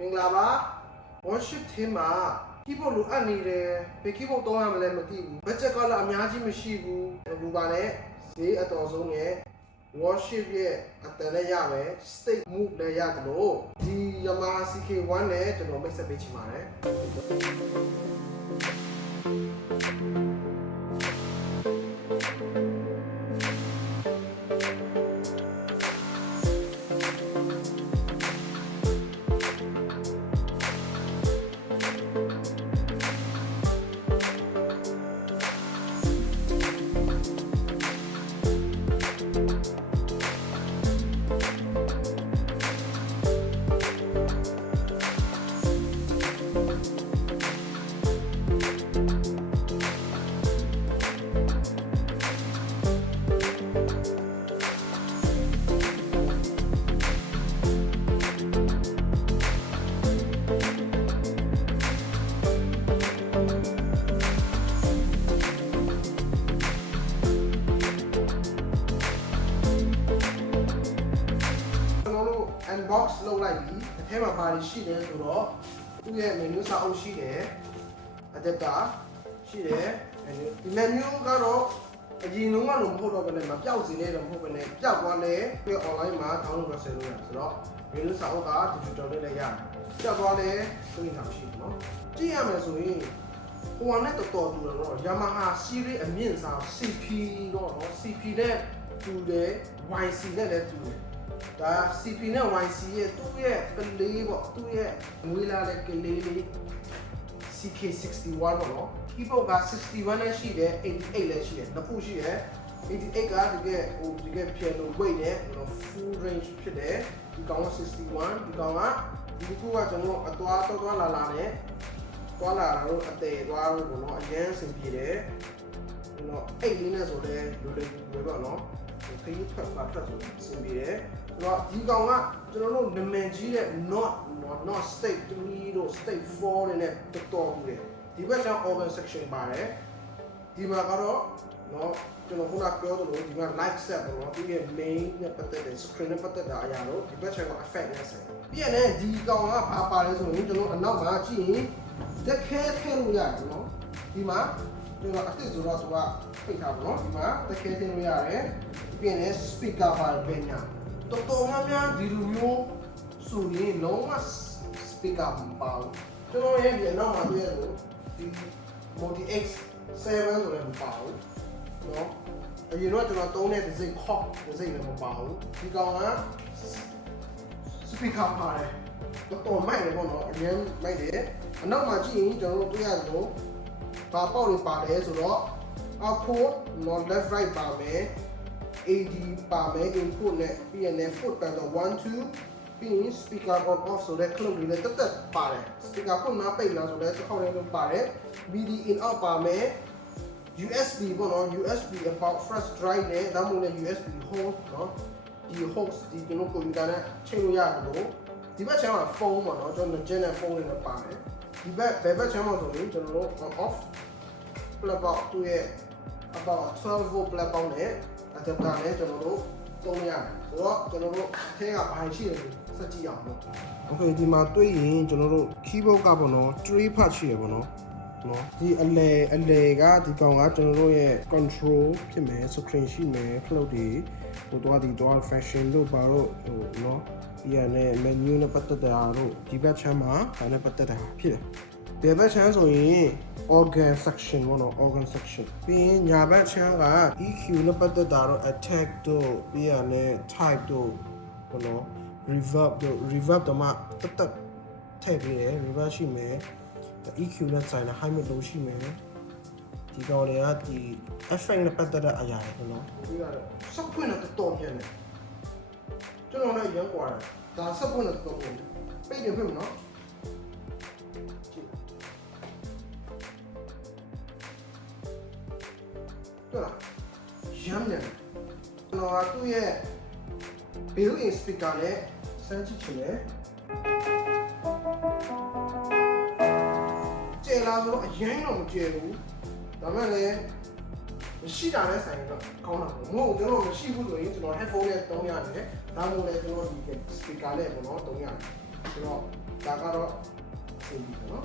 မင်္ဂလာပါ worship team မှာ keyboard လိုအပ်နေတယ်ဘယ် keyboard တောင်းရမလဲမသိဘူး budget ကလည်းအများကြီးမရှိဘူးဘူပါနဲ့ဈေးအတော်ဆုံးရဲ့ worship ရဲ့အတန်လည်းရမယ် state move လည်းရတယ်လို့ဒီ Yamaha CK1 နဲ့ကျွန်တော်မိတ်ဆက်ပေးချင်ပါတယ်box လောက်လိုက်ပြီအထဲမှာဘာတွေရှိလဲဆိုတော့သူ့ရဲ့ menu စာအုပ်ရှိတယ် adapter ရှိတယ်ဒီ menu ကတော့အရင်လုံးကလို့မဟုတ်တော့ဘဲနဲ့မပြောက်စီနေတော့မဟုတ်ဘဲနဲ့ပြောက်သွားလဲပြီး online မှာ download လုပ်ဆယ်လို့ရတယ်ဆိုတော့ menu စာအုပ်က digital နဲ့လည်းရတယ်ပြောက်သွားလဲသိနေတာမရှိဘူးเนาะကြည့်ရမယ်ဆိုရင်ဟိုကနဲ့တော်တော်တူတယ်တော့ Yamaha series အမြင့်စား CP တော့เนาะ CP နဲ့တူတယ် YC နဲ့လည်းတူတယ်ဒါ CP နဲ့ YC ရဲ့သူ့ရဲ့ကလေးပေါ့သူ့ရဲ့ငွေလာတဲ့ကလေးလေး CK61 ပေါ့နော် keyboard က61လည်းရှိတယ်88လည်းရှိတယ်နှစ်ခုရှိတယ်88ကတကယ် piano weight နဲ့ full range ဖြစ်တယ်ဒီကောင်က61ဒီကောင်ကဒီခုကကျွန်တော်အသွားလာနဲ့သွားလာတော့အသေးသွားလို့ပေါ့နော်အရင်စင်ပြေတယ်ကျွန်တော်8လေးနဲ့ဆိုလဲလိုပဲပေါ့နော်ခရီးထွက်ဆိုအဆင်ပြေတယ်ဆိုတော့ဒီကောင်ကကျွန်တော်တို့နာမည်ကြီးတဲ့ not state 3တို့ state 4နဲ့တော်ဘူးတယ်ဒီဘက်ကျတော့ organ section ပါတယ်ဒီမှာကတော့เนาะကျွန်တော်ခုနပြောသလိုဒီမှာ light set ပေါ့နော်ဒီရဲ့ main နဲ့ပတ်သက်တဲ့ screen နဲ့ပတ်သက်တာအရာတော့ဒီဘက်ကျတော့ effect နဲ့ဆိုင်ပြီးရင်လည်းဒီကောင်ကဘာပါတယ်ဆိုရင်ကျွန်တော်အနောက်မှာကြည့်ရင်တက်ခဲလို့ရတယ်เนาะဒီမှာကျွန်တော်အစ်စ်ဆိုတော့သူကဖိတ်ထားပါတော့ဒီမှာတက်ခဲလို့ရတယ်ပြီးရင် speaker ပါတယ်ညာတော်များဒီလိုမျိုးဆိုရင်လုံးဝ speaker မပါဘူးကျွန်တော်ရဲ့ဒီအနောက်မှာတွေ့ရလို့ဒီ Multi X7 ဆိုလည်းမပါဘူးเนาะအရင်တော့ကျွန်တော်သုံးတဲ့ဒီစိတ်ခေါက်ဒီစိတ်လည်းမပါဘူးဒီကောင်က speaker ပါတယ်တော်မိုက်တယ်ပေါ့နော်အရင်မိုက်တယ်အနောက်မှာကြည့်ရင်ကျွန်တော်တို့တွေ့ရလို့ဘာပေါက်လို့ပါတယ်ဆိုတော့ output not left right ပါမယ် AD ပါမယ် input နဲ့ပြီးရင် foot ပတ်တော့1 2ပြီးရင် speaker on off ဆိုတဲ့ clock လေးတက်ပါတယ် speaker ခုနားပိတ်လာဆိုတဲ့တစ်ခေါက်လေးလုံးပါတယ် MIDI in out ပါမယ် USB ပေါ့နော် USB about flash drive နဲ့ဒါမှမဟုတ် USB host เนาะဒီ host ဒီကျွန်တော်ကွန်ပျူတာနဲ့ချိန်လို့ရတယ်လို့ဒီဘက်ချမ်းမှာဖုန်းပေါ့နော်ကျွန်တော် legend နဲ့ဖုန်းလေးနဲ့ပါတယ်ဒီဘက်ဘယ်ဘက်ချမ်းမှာဆိုရင်ကျွန်တော်တို့ on off plug out သူ့ရဲ့ about 12 volt plug out နဲ့ adapter နဲ့ကျွန်တော်တို့သုံးရတယ်ဆိုတော့ကျွန်တော်တို့အထက်ကဘာရှိရလဲစကြည့်အောင်နော် Okay ဒီမှာတွေ့ရင်ကျွန်တော်တို့ keyboard ကပေါ့နော် 3 part ရှိရပေါ့နော်ဒီအလဲကဒီကောင်ကကျွန်တော်တို့ရဲ့ control ဖြစ်မယ် screen ရှိမယ် cloud တွေဟိုတော့ fashion တို့ဘာလို့ဟိုနော်ဒီရနဲ့ menu နဲ့ပတ်သက်တာတို့ဒီဘက်ချမ်းမှာဒါနဲ့ပတ်သက်တာဖြစ်တယ်ဘယ်ဘက်ချမ်းဆိုရင် organ section ပေါ့နော် organ section ပြီးရင်ညာဘက်ချမ်းက EQ နဲ့ပတ်သက်တာတော့ attack တို့ပြီးရနဲ့ type တို့ပေါ့နော် reverb တော့မှတက်ထည့်ပေးတယ် reverb ရှိမယ်EQ နဲ့ဆိုင်တာ high mid low ရှိမယ်ဒီကောင်တွေကဒီ effect နဲ့ပတ်သက်တဲ့အရာတွေပေါ့နော်ပြီးရတယ်စက်ဖွင့်တော့တော်ပြန်တယ်ကျွန်တော်လည်းရမ်းกว่าဒါစက်ဖွင့်တော့တော်ပြန်တယ်ပိတ်နေဖွင့်မနော်တွေ့လားရမ်းတယ်ကျွန်တော်ကသူ့ရဲ့ built-in speaker နဲ့စမ်းကြည့်ချင်တယ်ကျေလာဆိုတော့အရင်တော့မကျေဘူးဒါမဲ့လည်းမရှိတာနဲ့ဆိုင်တော့ကောင်းတာပေါ့မဟုတ်ကျွန်တော်မရှိဘူးဆိုရင်ကျွန်တော် headphone နဲ့သုံးရတယ်ဒါမှမဟုတ်လည်းကျွန်တော်ဒီ speaker နဲ့ပေါ့နော်သုံးရတယ်ဆိုတော့ ဒါကတော့အင်ဒီနော်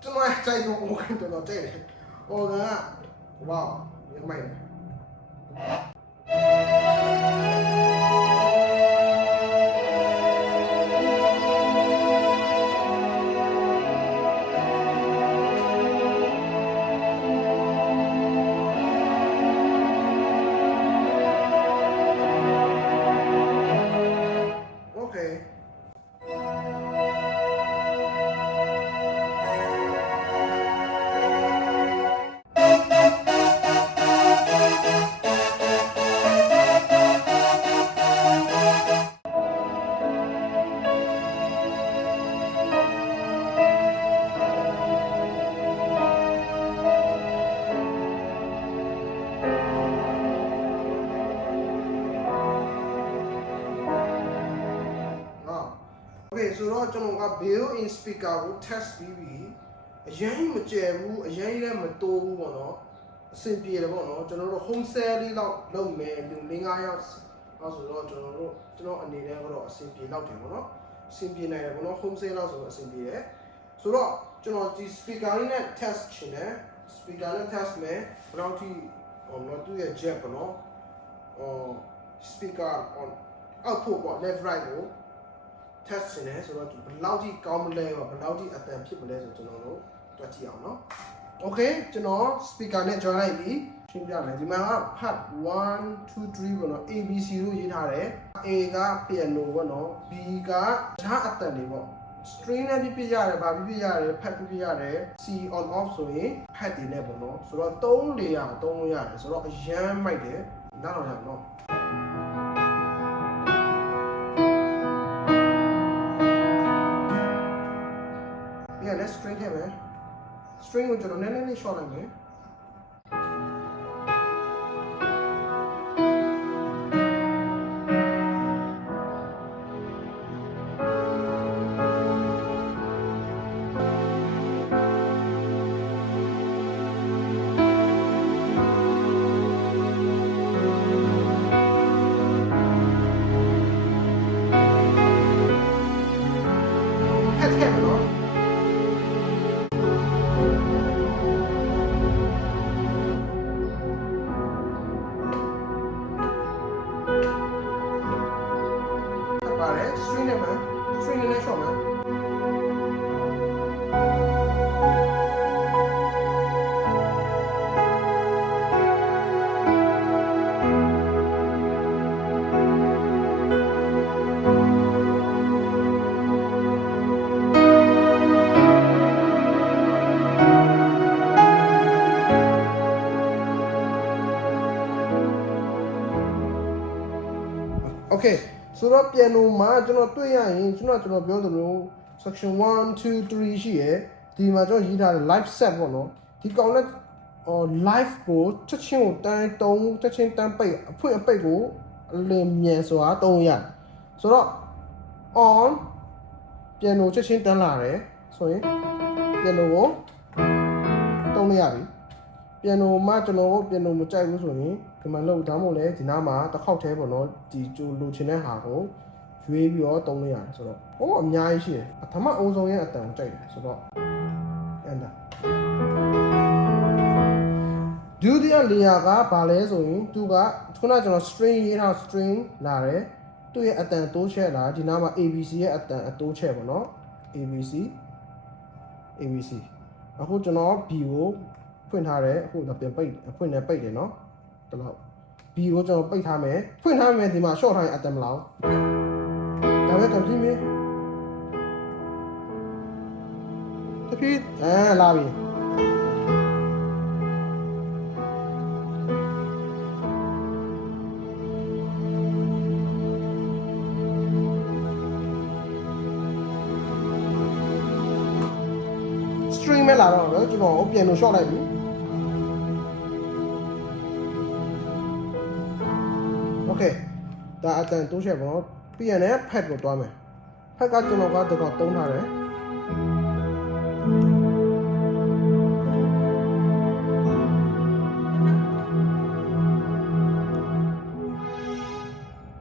ကျွန်တော်ใจဆုံး organ တော်တော်တဲ့တယ် organ က wow ရမိုက်တယ်โอเคโอเคဆိုတော့ကျွန်တော်က built-in speaker ကို test ပြီးပြီအရင်မကျယ်ဘူးအရင်လည်းမတိုးဘူးပေါ့နော်အဆင်ပြေတယ်ပေါ့နော်ကျွန်တော်တို့ home sale လေးလောက်လုပ်မယ်လူ5ယောက်ဆိုတော့ကျွန်တော်အနေနဲ့ကတော့အဆင်ပြေလောက်တယ်ပေါ့နော်အဆင်ပြေနိုင်တယ်ပေါ့နော် home sale လောက်ဆိုတော့အဆင်ပြေတယ်ဆိုတော့ကျွန်တော်ဒီ speaker လေးနဲ့ test ချင်တယ် speaker နဲ့ test မယ်ဘယ်လောက်ထိဟိုတော့သူ့ရဲ့ jack ပေါ့နော်speaker on output ပေါ့ left right ကိုtest ရှင်နေဆိုတော့ဘယ်လောက်ထိကောင်းမလဲဘယ်လောက်ထိအတန်ဖြစ်မလဲဆိုကျွန်တော်တို့တွက်ကြည့်အောင်เนาะ Okay ကျွန်တော် speaker နဲ့ join လိုက်ပြီရှင်းပြမယ်ဒီမှာက part 1 2 3ပေါ့နော် ABC လို့ရေးထားတယ် A က piano ပေါ့နော် B ကဓာတ်အတန်တွေပေါ့ string နဲ့ပြရတယ်ဗာပြရတယ် pad ပြရတယ် C on off ဆိုရင် pad တွေနဲ့ပေါ့နော်ဆိုတော့3 layer သုံးလို့ရတယ်ဆိုတော့အရန်မိုက်တယ်နားတော့ရအောင်เนาะlet's string ခဲ့မယ် string ကိုကျွန်တော်နည်းနည်းလေး short လိုက်မယ်string နဲ့မှာ string နဲ့ short မှာโอเคဆိုတော့ piano မှာကျွန်တော်တွေ့ရရင်ကျွန်တော်ပြောသလို section 1 2 3ရှိရယ်ဒီမှာကျွန်တော်ရေးထားတယ် live set ပေါ့နော်ဒီကောင်နဲ့live ကိုချက်ချင်းကိုတန်းတုံးချက်ချင်းတန်းပိတ်အဖွင့်အပိတ်ကိုအလင်းမြန်စွာတုံးရတယ်ဆိုတော့ on piano ချက်ချင်းတန်းလာတယ်ဆိုရင် piano ကိုတုံးလိုက်ရပြီ piano မှာကျွန်တော် piano မကြိုက်ဘူးဆိုရင်ဒီမှာလောက်ဒါမှမဟုတ်လဲဒီနားမှာတစ်ခေါက်သေးပေါ့နော်ဒီကျိုးလိုချင်တဲ့ဟာကိုရွေးပြီးတော့တုံးလိုက်ရတယ်ဆိုတော့ဟိုအများကြီးရှိတယ်ပထမအုံဆုံးရဲ့အတန်ကြိုက်တယ်ဆိုတော့ enter ဒ ဒုတိယ layer ကဘာလဲဆိုရင်သူကခုနကျွန်တော် string ရေးထား string လာတယ်သူ့ရဲ့အတန်တိုးချက်လာဒီနားမှာ abc ရဲ့အတန်အတိုးချက်ပေါ့နော် abc အခုကျွန်တော် b ကိုဖွင့်ထားတယ်အခုတော့ပြန်ပိတ်ဖွင့်နေပိတ်တယ်နော်ဒီလောက် b ကိုကျွန်တော်ပိတ်ထားမယ်ဖွင့်ထားမယ်ဒီမှာ short ထားရင်အတန်မလောက်ဒါပဲတော့ကြည့်မယ်တဖြည်းလာပြီstring မဲ့လာတော့ကျွန်တော်ပြန်လို့ short လိုက်ပြီ okay ဒါအတန်တိုးချက်ပေါ့နော်ပြီးရင်လည်း pad ကိုတွားမယ် pad ကကျွန်တော်ကတော့သုံးထားတယ်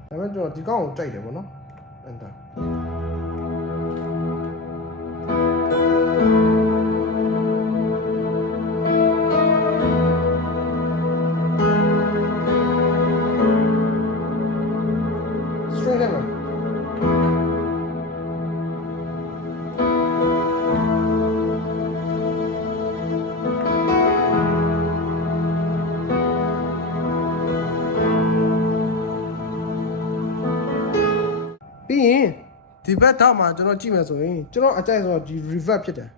ဒါပေမဲ့ကျွန်တော်ဒီကောင်ကိုကြိုက်တယ်ပေါ့နော် enter string နဲ့မှာပြီးရင်ဒီဘက်တော့မှာကျွန်တော်ကြည့်မယ်ဆိုရင်ကျွန်တော်အကြိုက်ဆိုတော့ဒီ reverb ဖြစ်တယ်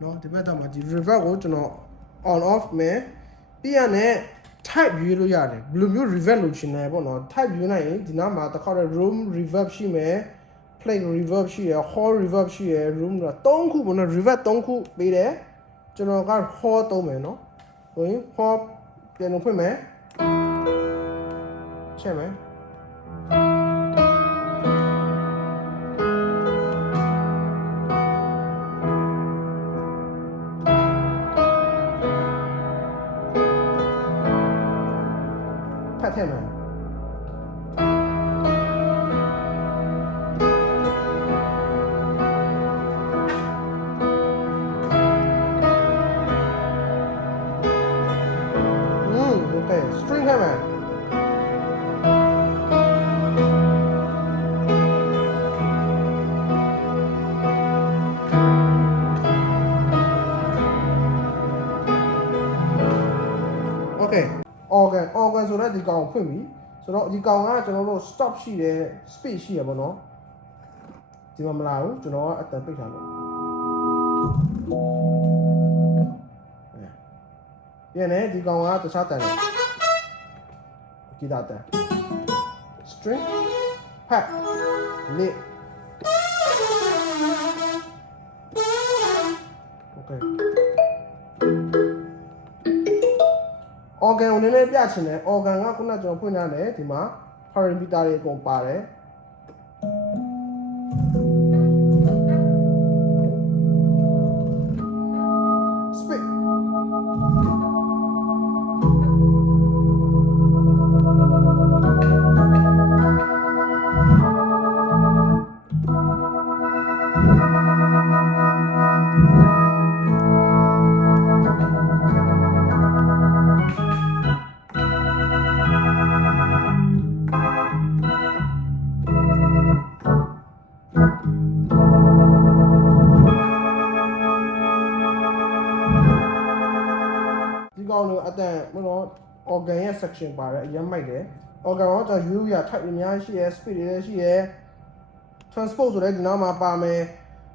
เนาะဒီဘက်တော့မှာဒီ reverb ကိုကျွန်တော် on off မယ်ပြီးရနဲ့ type ရွေးလို့ရတယ်ဘယ်လိုမျိုး reverb လုပ်ချင်တယ်ပေါ့နော် type ရွေးလိုက်ရင်ဒီနားမှာတစ်ခါတော့ room reverb ရှိမယ် play reverb ရှိရယ် hall reverb ရှိရယ် room တော့3ခုပေါ့နော် reverb 3ခုပေးတယ်ကျွန်တော်က hall သုံးမယ်နော်ဟိုရင် hall ပြန်လို့ဖွင့်မယ်ချက်မယ်ထည့်မယ်okay string ထည့်မယ် okay organ ဆိုတော့ဒီကောင်ဖွင့်ပြီဆိုတော့ဒီကောင်ကကျွန်တော်တို့ stop ရှိတယ် space ရှိရပေါ့နော်ဒီမှာမလာဘူးကျွန်တော်ကအတန်ပိတ်ထားလို့ပြန်နေဒီကောင်ကတခြားတန်တယ်ဒီတာတန် string pat lit okay organ ကိုနည်းနည်းပြချင်တယ် organ ကခုနကျွန်တော်ဖွင့်ထားတယ်ဒီမှာ parameter တွေအကုန်ပါတယ် speedဒီကောင်လိုအတန်မလို့ organ ရဲ့ section ပါတယ်အရင်မိုက်တယ် organ တော့ကျွန်တော်ယူရ type အများကြီးရှိရယ် speed တွေလည်းရှိရယ် transpose ဆိုတဲ့ဒီနားမှာပါမယ်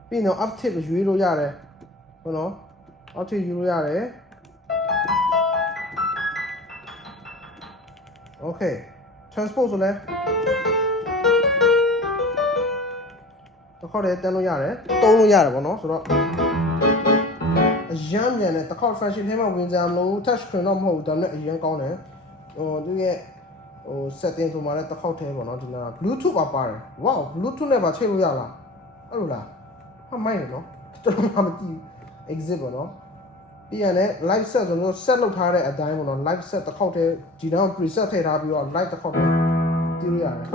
ပြီးတော့ uptick ကိုရွေးလို့ရတယ်ဟုတ်နော် uptick ယူလို့ရတယ် okay transpose ဆိုလဲတစ်ခေါက်တည်းတန်းလို့ရတယ်သုံးလို့ရတယ်ပေါ့နော်ဆိုတော့အရန်မြန်တယ်တစ်ခေါက် function ထဲမှာဝင်ကြမလို့ touch screen တော့မဟုတ်ဘူးဒါနဲ့အရန်ကောင်းတယ်ဟိုသူရဲ့ဟို setting ဆိုမှလည်းတစ်ခေါက်ထဲပေါ့နော်ဒီနာ bluetooth ပါပါတယ် wow bluetooth နဲ့ပါချိန်လို့ရလားအဲ့လိုလားဟာမိုက်တယ်နော်ကျွန်တော်မှမကြည့် exit ပေါ့နော်ပြီးရင်လည်း live set ဆိုတော့ set လုပ်ထားတဲ့အတိုင်းပေါ့နော် live set တစ်ခေါက်ထဲဒီတော့ preset ထည့်ထားပြီးတော့ live တစ်ခေါက်ထဲတီးလို့ရတယ်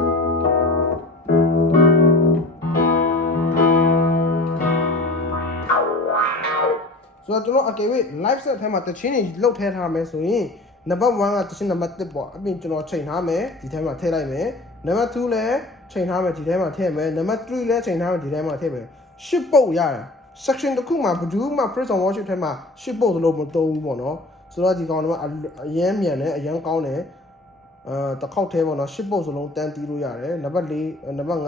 ဆို တော့ကျွန်တော်အကယ်၍ live set ထဲမှာတချင်းတွေလုတ်ထဲထားမယ်ဆိုရင် number 1ကတချင်း number 1ပေါ့အပြင်ကျွန်တော်ချိန်ထားမယ်ဒီထဲမှာထည့်လိုက်မယ် number 2လည်းချိန်ထားမယ်ဒီထဲမှာထည့်မယ် number 3လည်းချိန်ထားမယ်ဒီထဲမှာထည့်မယ်10ပုတ်ရတယ် section တစ်ခုမှာဘယ်သူမှ press on worship ထဲမှာ10ပုတ်သလိုမသုံးဘူးပေါ့နော်ဆိုတော့ဒီကောင်ကအရန်မြန်တယ်အရန်ကောင်းတယ်တစ်ခေါက်သေးပေါ့နော်10ပုတ်စလုံးတန်းတီးလို့ရတယ်နံပါတ်4နံပါတ်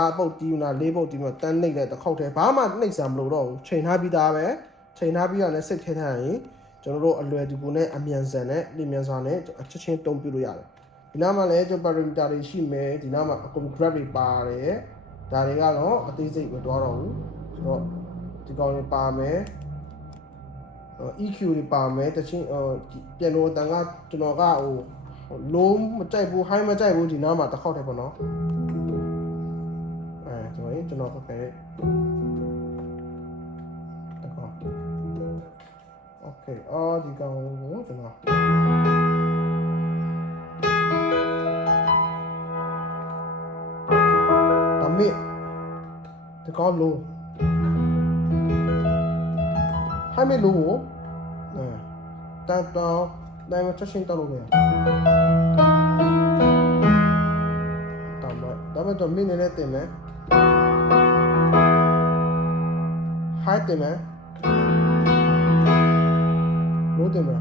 5ပုတ်တီးနာ4ပုတ်တီးမှာတန်းနှိပ်တဲ့တစ်ခေါက်သေးဘာမှနှိပ်စရာမလိုတော့ဘူးချိန်ထားပြီးသားပဲချိန်ထားပြီးတော့လည်းစိတ်ထဲထားရင်ကျွန်တော်တို့အလွယ်တကူနဲ့အမြန်ဆန်နဲ့လျင်မြန်စွာနဲ့ချက်ချင်းတုံးပြလို့ရတယ်ဒီနောက်မှာလည်းကျွန်တော် parameter တွေရှိမယ်ဒီနောက်မှာ graph တွေပါတယ်ဒါတွေကတော့အသေးစိတ်မသွားတော့ဘူးဆိုတော့ဒီကောင်တွေပါမယ် EQ တွေပါမယ်တချင်းပြန်လို့တန်ကကျွန်တော်ကဟို low မကြိုက်ဘူး high မကြိုက်ဘူးဒီနားမှာတစ်ခေါက်တည်းပေါ့နော်ကျွန်တော်ဖတ်ခဲ့တစ်ခေါက် okay ဒီကောင်ကိုကျွန်တော်တမစ်ဒီကောင် low high မဲ့ low ကိုတန်တိုင်းမှာချက်ချင်းတောက်လို့ရတယ်ဒါပေမဲ့တော့မင်းနဲ့တင်မယ် high တင်မယ် low တင်မယ်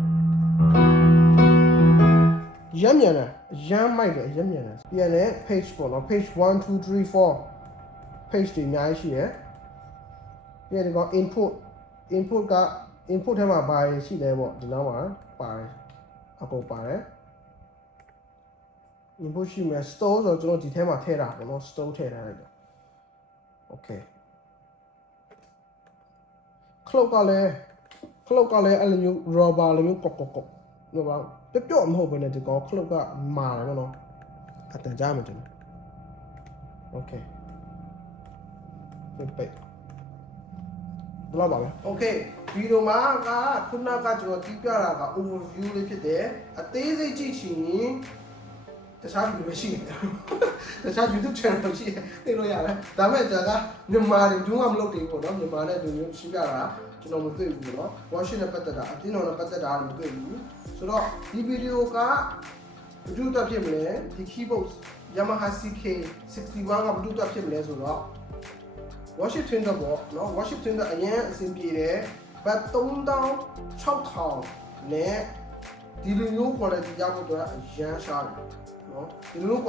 ရမ်းမြန်တယ်ရမ်းမိုက်တယ်ရမ်းမြန်တယ်ပြန်လဲ page ပေါ့နော် page 1 2 3 4 page တွေအများကြီးရှိရယ်ပြန်ဒီကောင် input က input ထဲမှာဘာရှိလဲပေါ့ဒီနောက်မှာပါတယ်အကုန်ပါတယ် input ရှိမယ် store ဆိုတော့ကျွန်တော်ဒီထဲမှာထည့်တာပေါ့နော် store ထည့်ထားလိုက်တာ okay cloud ကလည်းအဲ့လိုမျိုး rubber လိုမျိုးကော့ဟိုပါပြော့မဟုတ်ဘဲနဲ့ဒီကောင် cloud ကမာတယ်ပေါ့နော်အတန်ကြားမှကျွန်တော် okay ပိတ်ဘယ်လောက်ပါလဲ okay ဗီဒီယိုမှာကခုနကကျွန်တော်ကြည့်ပြတာက overview လေးဖြစ်တယ်အသေးစိတ်ကြည့်ချင်ရင်တခြားဗီဒီယိုရှိတယ်တခြား YouTube channel ရှိတယ်သိလို့ရတယ်ဒါပေမဲ့ကျွန်တော်ကမြန်မာတွေဒုမှမလုပ်သေးဘူးပေါ့နော်မြန်မာနဲ့ဒီမျိုးရှင်းပြတာကျွန်တော်မတွေ့ဘူးပေါ့နော် worship နဲ့ပတ်သက်တာအတင်းတော်နဲ့ပတ်သက်တာမတွေ့ဘူးဆိုတော့ဒီဗီဒီယိုကဘယ်သူတက်ဖြစ်မလဲဒီ keyboard Yamaha CK61 ကဘယ်သူတက်ဖြစ်မလဲဆိုတော့ worship tuner ပေါ့နော် worship tuner အရင်အဆင်ပြေတယ်ဘတ်3000 6000နဲ့ဒီလိုမျိုး quality ရဖို့အတွက်အရန်ရှားတယ်နော်ဒီလို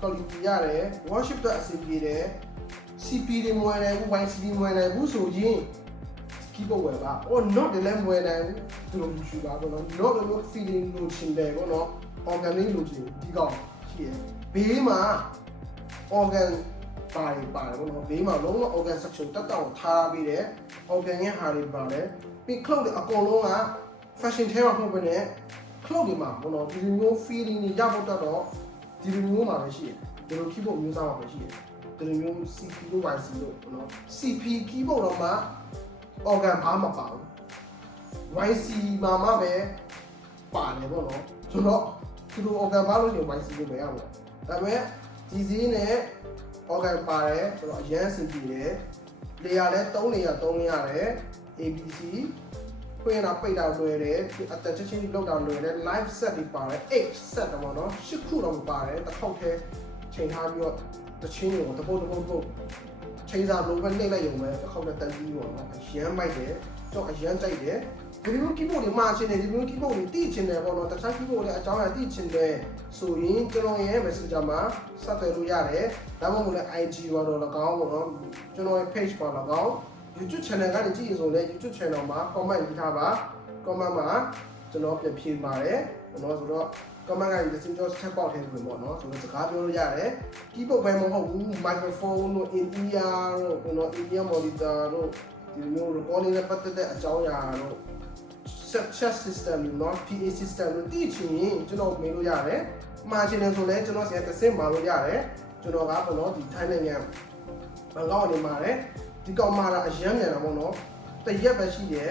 quality ရတယ် worship အတွက်အဆင်ပြေတယ် CP တွေမွေးနိုင်ဘူး YCD မွေးနိုင်ဘူးဆိုရင် keyboard ဝယ်ပါ not တွေလည်းမွေးနိုင်ဘူးဒီလိုယူပါတော့ not လို့ feeling လို့ရှင်းတယ်ပေါ့နော် organic လို့ရှင်းဒီကောင်ရှိရယ်ဘေးမှာ organ ပါတယ်ပေါ့နော်ဘေးမှာလုံးဝ organ section တက်တောင်ထားပြီးတယ် organ ရဲ့ဟာတွေပါတယ်ပြီး cloud တွေအကုန်လုံးက fashion ထဲမှာပုံပဲနဲ့ cloud တွေမှာပေါ့နော်ဒီလိုမျိုး feeling တွေရဖို့တက်တော့ဒီလိုမျိုးမှာပဲရှိတယ်ဒီလို keyboard မျိုးစားမှာပဲရှိတယ်ဒီလိုမျိုး CP လို့ YC လို့ပေါ့နော် CP keyboard တော့မှ organ ဘာမှမပါဘူး YC မှာမှပဲပါတယ်ပေါ့နော်ဆိုတော့ဒီလို organ ဘာလို့ရှိရင် YC လို့ပဲရမှာဒါပေမဲ့ဒီစည်းနဲ့ organ ပါတယ်ဆိုတော့အရန်အဆင်ပြေတယ် layer လည်း3 layer 3ရတယ် ABC ခွင့်ရတာပိတ်တာလွယ်တယ်အတက်ချက်ချင်းလောက်တာလွယ်တယ် live set တွေပါတယ်8 set တော့ပေါ့နော်10ခုတော့ပါတယ်တစ်ခေါက်ထဲချိန်ထားပြီးတော့တချင်းကိုတပုတ်ချိန်စာလုံးပဲနှိမ့်လိုက်ရုံပဲတစ်ခေါက်နဲ့တန်ပြီးပေါ့နော်အရန်မိုက်တယ်တော့အရန်ကြိုက်တယ်ဒီလို keyboard တွေမှာချင်းတယ်ဒီလို keyboard တွေတိချင်တယ်ပေါ့နော်တခြား keyboard တွေအကြောင်းအရာတိချင်တယ်ဆိုရင်ကျွန်တော်ရဲ့ messenger မှာဆက်သွယ်လို့ရတယ်ဒါမှမဟုတ်လည်း IG တော့၎င်းပေါ့နော်ကျွန်တော်ရဲ့ page မှာ၎င်း YouTube channel ကနေကြည့်ရင်ဆိုလည်း YouTube channel မှာ comment ရေးထားပါ comment မှာကျွန်တော်ပြန်ဖြေပါတယ်ပေါ့နော်ဆိုတော့ comment ကနေတစ်စင်းကြောချက်ပေါက်ထဲဆိုပေါ့နော်ဆိုတော့စကားပြောလို့ရတယ် keyboard ပဲမဟုတ်ဘူး microphone တို့ in ear တို့ပေါ့နော် in ear monitor တို့ဒီမျိုး recording နဲ့ပတ်သက်တဲ့အကြောင်းအရာတို့ chat system တို့ PA system တို့တည်ချင်ရင်ကျွန်တော်မေးလို့ရတယ်မှာချင်တယ်ဆိုလည်းကျွန်တော်ဆီကတစ်စင်းမှာလို့ရတယ်ကျွန်တော်ကပေါ့နော်ဒီ Thai နိုင်ငံဘန်ကောက်ကနေမှာတယ်ဒီကောင်မှာအရမ်းမြန်တာပေါ့နော်တရက်ပဲရှိတယ်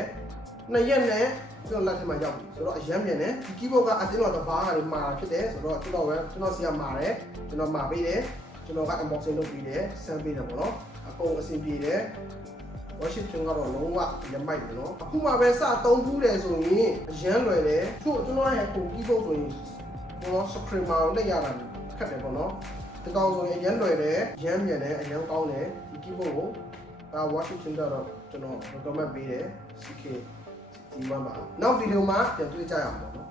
2ရက်နဲ့ကျွန်တော်လက်ထဲမှာရောက်ပြီဆိုတော့အရမ်းမြန်တယ်ဒီ keyboard ကအတင်းတော့တဘားကနေမှာဖြစ်တယ်ဆိုတော့ကျွန်တော်ဆီကမှာတယ်ကျွန်တော်မှာပေးတယ်ကျွန်တော်က unboxing လုပ်ပြီးတယ်ဆန်းပေးတယ်ပေါ့နော်အကုန်အဆင်ပြေတယ် Washington ကတော့လုံးဝရမိုက်တယ်နော်အခုမှပဲစသုံးဘူးတယ်ဆိုရင်အရန်လွယ်တယ်တို့ကျွန်တော်ရဲ့ပုံကြီးဖို့ဆိုရင်ကျွန်တော် screen မှာလက်ရတာခက်တယ်ပေါ့နော်ဒီကောင်ဆိုရင်အရန်လွယ်တယ်ရမ်းမြန်တယ်အရန်ကောင်းတယ်ဒီ keyboard ကိုဒါ Washington တော့ကျွန်တော် recommend ပေးတယ် CK ဒီမှာပါနောက်ဗီဒီယိုမှာပြန်တွေ့ကြရအောင်ပေါ့နော်